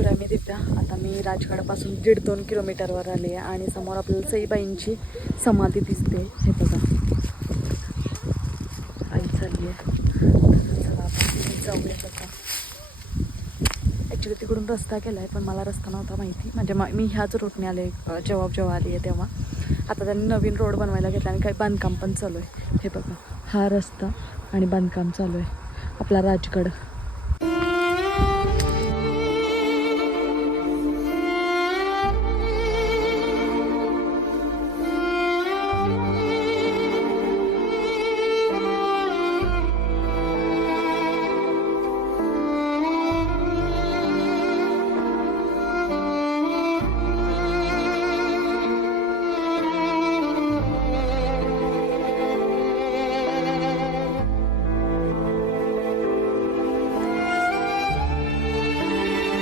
शिवराय मी दिव्या आता मी राजगडापासून दीड दोन किलोमीटरवर आले आणि समोर आपल्याला सईबाईंची समाधी दिसते. हे बघा. आई चालली आहे. चला आपण जाऊया बघा ॲक्च्युली तिकडून रस्ता केला आहे पण मला रस्ता नव्हता माहिती. म्हणजे मा मी ह्याच रोडने आले जेव्हा जेव्हा आली आहे तेव्हा. आता त्यांनी नवीन रोड बनवायला घेतला आणि काही बांधकाम पण चालू आहे. हे बघा हा रस्ता आणि बांधकाम चालू आहे. आपला राजगड.